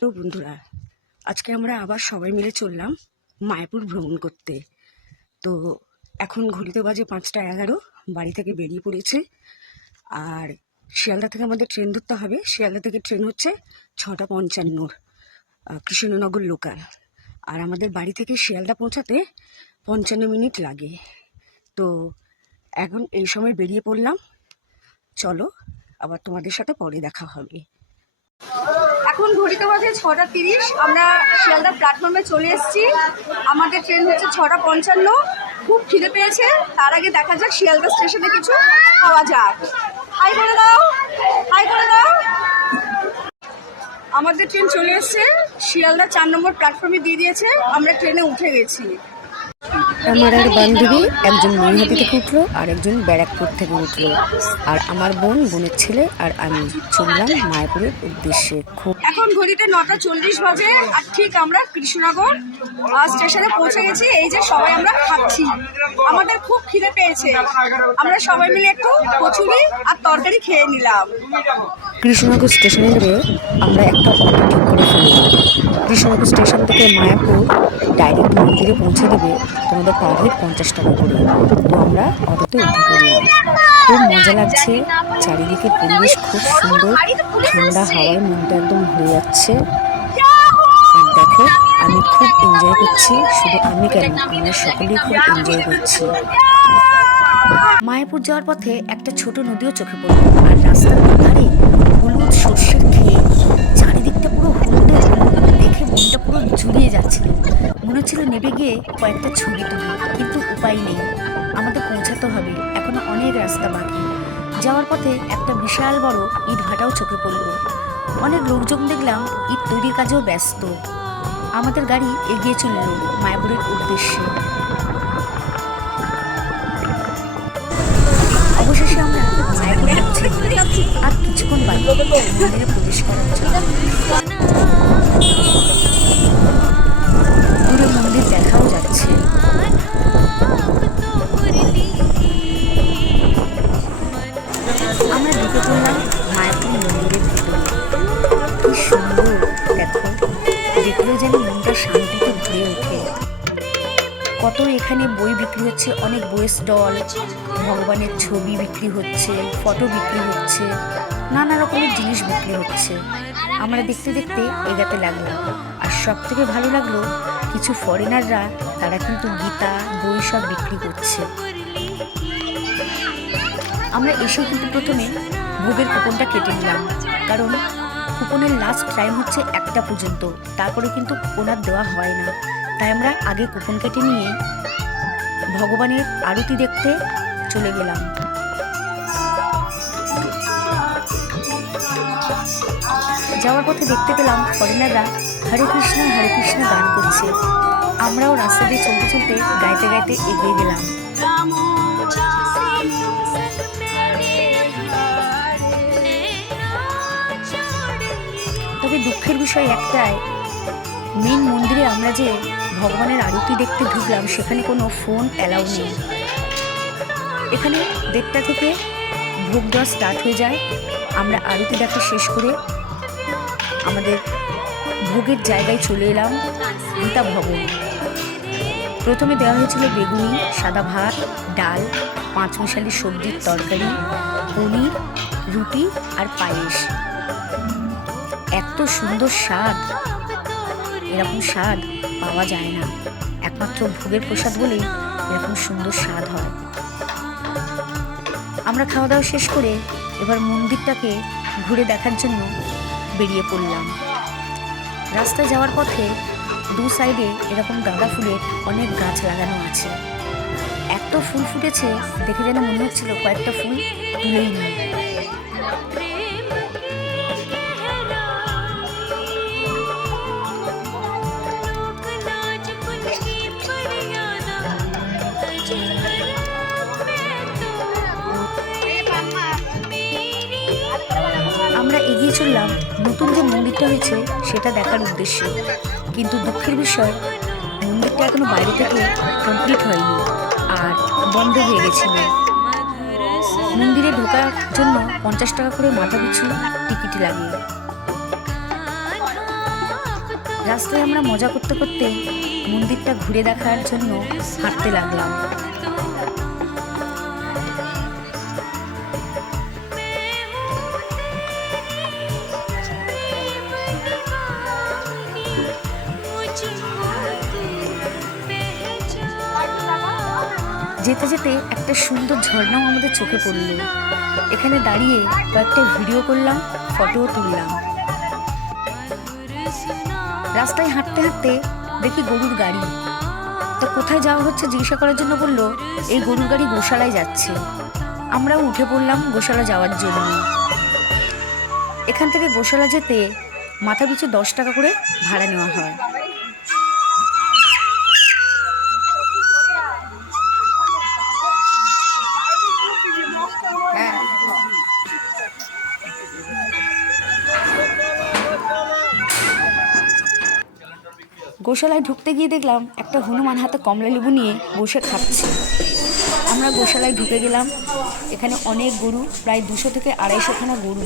তো বন্ধুরা, আজকে আমরা আবার সবাই মিলে চললাম মায়াপুর ভ্রমণ করতে। তো এখন ঘড়িতে বাজে পাঁচটা এগারো, বাড়ি থেকে বেরিয়ে পড়েছে। আর শিয়ালদা থেকে আমাদের ট্রেন ধরতে হবে। শিয়ালদা থেকে ট্রেন হচ্ছে ছটা পঞ্চান্নর কৃষ্ণনগর লোকাল। আর আমাদের বাড়ি থেকে শিয়ালদা পৌঁছাতে পঞ্চান্ন মিনিট লাগে। তো এখন এই সময় বেরিয়ে পড়লাম। চলো, আবার তোমাদের সাথে পরে দেখা হবে। এখন ঘড়িতে বাজে ছটা তিরিশ। আমরা শিয়ালদা প্ল্যাটফর্মে চলে এসেছি। আমাদের ট্রেন হচ্ছে ছটা পঞ্চান্ন। খুব খিদে পেয়েছে। তার আগে দেখা যাক শিয়ালদা স্টেশনে কিছু খাওয়া যাক। হাই করে দাও। হাই করে দাও। আমাদের ট্রেন চলে এসেছে। শিয়ালদা চার নম্বর প্ল্যাটফর্মে দিয়ে দিয়েছে। আমরা ট্রেনে উঠে গেছি। আমার আর বান্ধবী একজন নৈহাটি থেকে উঠল আর একজন ব্যারাকপুর থেকে উঠল। আর আমার বোন বোনের ছেলে আর আমি চললাম মায়াপুরের উদ্দেশ্যে। খুব এখন ঘড়িতে নটা চল্লিশ বাজে আর ঠিক আমরা কৃষ্ণনগর আহ, স্টেশনে পৌঁছে গেছি। এই যে সবাই আমরা খাচ্ছি। আমাদের খুব খিদে পেয়েছে। আমরা সবাই মিলে একটু কচুরি আর তরকারি খেয়ে নিলাম। কৃষ্ণনগর স্টেশনে আমরা একটা অটো ঠিক করে ফেললাম কৃষ্ণনগর স্টেশন থেকে মায়াপুর ডাইরেক্ট মন্দিরে পৌঁছে দেবে, তোমাদের পার হেড পঞ্চাশ টাকা করে। তো আমরা অটোতে উঠে পড়লাম। খুব মজা লাগছে। চারিদিকে পরিবেশ খুব সুন্দর। ঠান্ডা হাওয়ায় মনটা একদম ভরে যাচ্ছে। আর দেখো, আমি খুব এনজয় করছি। শুধু আমি কেন, আমরা সকলেই খুব এনজয় করছি। মায়াপুর যাওয়ার পথে একটা ছোট নদীও চোখে পড়ল। আর রাস্তার গিয়ে কয়েকটা ছবি তুলি, কিন্তু উপায় নেই। আমাদের পৌঁছাতে হবে। এখনও অনেক রাস্তা বাকি। যাওয়ার পথে একটা বিশাল বড় ইট ভাটাও চোখে পড়ল। অনেক লোকজন দেখলাম ইট তৈরির কাজেও ব্যস্ত। আমাদের গাড়ি এগিয়ে চলল মায়াপুরের উদ্দেশ্যে। অবশেষে আমরা মায়াপুরে আর কিছুক্ষণ মন্দিরে প্রবেশ করার কত এখানে বই বিক্রি হচ্ছে? অনেক বইয়ের স্টল, ভগবানের ছবি বিক্রি হচ্ছে, ফটো বিক্রি হচ্ছে, নানা রকমের জিনিস বিক্রি হচ্ছে। আমরা দেখতে দেখতে এগাতে লাগলাম। আর সব থেকে ভালো লাগল, কিছু ফরেনাররা তারা কিন্তু গীতা, বই সব বিক্রি করছে। আমরা এসে কিন্তু প্রথমে ভোগের কুপনটা কেটে নিলাম। কারণ কুপনের লাস্ট টাইম হচ্ছে একটা পর্যন্ত। তারপরে কিন্তু কুপন আর দেওয়া হয় না। তাই আমরা আগে কুপন কেটে নিয়ে ভগবানের আরতি দেখতে চলে গেলাম। যাওয়ার পথে দেখতে পেলাম ফরেনাররা হরে কৃষ্ণ হরে কৃষ্ণ গান করছে। আমরাও রাস্তা দিয়ে চলতে চলতে গাইতে গাইতে এগিয়ে গেলাম। তবে দুঃখের বিষয় একটাই, মেন মন্দিরে আমরা যে ভগবানের আরতি দেখতে ঢুকলাম, সেখানে কোনো ফোন অ্যালাউ নেই। এখানে দেড়টা থেকে ভোগ দেওয়া স্টার্ট হয়ে যায়। আমরা আরতি দেখা শেষ করে আমাদের ভোগের জায়গায় চলে এলাম, গীতা ভবন। প্রথমে দেওয়া হয়েছিল বেগুনি, সাদা ভাত, ডাল, পাঁচ মিশালি সবজির তরকারি, পনির, রুটি আর পায়েস। এত সুন্দর স্বাদ, এরকম স্বাদ। পাওয়া যায় না। একমাত্র ভোগের প্রসাদ বলেই এরকম সুন্দর স্বাদ হয়। আমরা খাওয়া দাওয়া শেষ করে এবার মন্দিরটাকে ঘুরে দেখার জন্য বেরিয়ে পড়লাম। রাস্তায় যাওয়ার পথে দু সাইডে এরকম গাঁদা ফুলের অনেক গাছ লাগানো আছে। এত ফুল ফুটেছে দেখে যেন মনে হচ্ছিল কয়েকটা ফুল তুলেই নিই। চললাম নতুন যে মন্দিরটা হয়েছে, সেটা দেখার উদ্দেশ্যে। কিন্তু দুঃখের বিষয়, মন্দিরটা এখনও বাইরে থেকে কমপ্লিট হয়নি আর বন্ধ হয়ে গেছিল। মন্দিরে ঢোকার জন্য পঞ্চাশ টাকা করে মাথা পিছু টিকিট লাগে রাস্তায় আমরা মজা করতে করতে মন্দিরটা ঘুরে দেখার জন্য হাঁটতে লাগলাম। যেতে যেতে একটা সুন্দর ঝর্ণাও আমাদের চোখে পড়ল। এখানে দাঁড়িয়ে কয়েকটা ভিডিও করলাম ফটোও তুললাম। রাস্তায় হাঁটতে হাঁটতে দেখি গরুর গাড়ি। তা কোথায় যাওয়া হচ্ছে জিজ্ঞাসা করার জন্য বলল, এই গরুর গাড়ি গোশালায় যাচ্ছে। আমরাও উঠে পড়লাম গোশালা যাওয়ার জন্য। এখান থেকে গোশালা যেতে মাথা পিছু দশ টাকা করে ভাড়া নেওয়া হয়। গোশালায় ঢুকতে গিয়ে দেখলাম একটা হনুমান হাতে কমলা লেবু নিয়ে বসে খাচ্ছে। আমরা গোশালায় ঢুকে গেলাম। এখানে অনেক গরু, প্রায় দুশো থেকে আড়াইশোখানা গরু।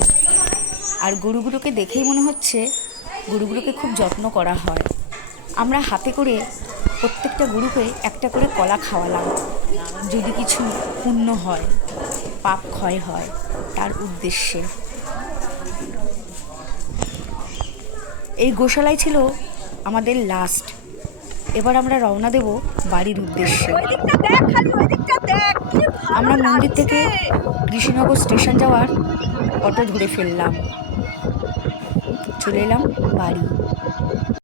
আর গরুগুলোকে দেখেই মনে হচ্ছে গরুগুলোকে খুব যত্ন করা হয়। আমরা হাতে করে প্রত্যেকটা গরুকে একটা করে কলা খাওয়ালাম। যদি কিছু পুণ্য হয়, পাপ ক্ষয় হয়, তার উদ্দেশ্যে। এই গোশালায় ছিল আমাদের লাস্ট এবার আমরা রওনা দেব বাড়ির উদ্দেশ্যে। আমরা মন্দির থেকে কৃষ্ণনগর স্টেশন যাওয়ার অটো ধরে ফেললাম। চলে এলাম বাড়ি।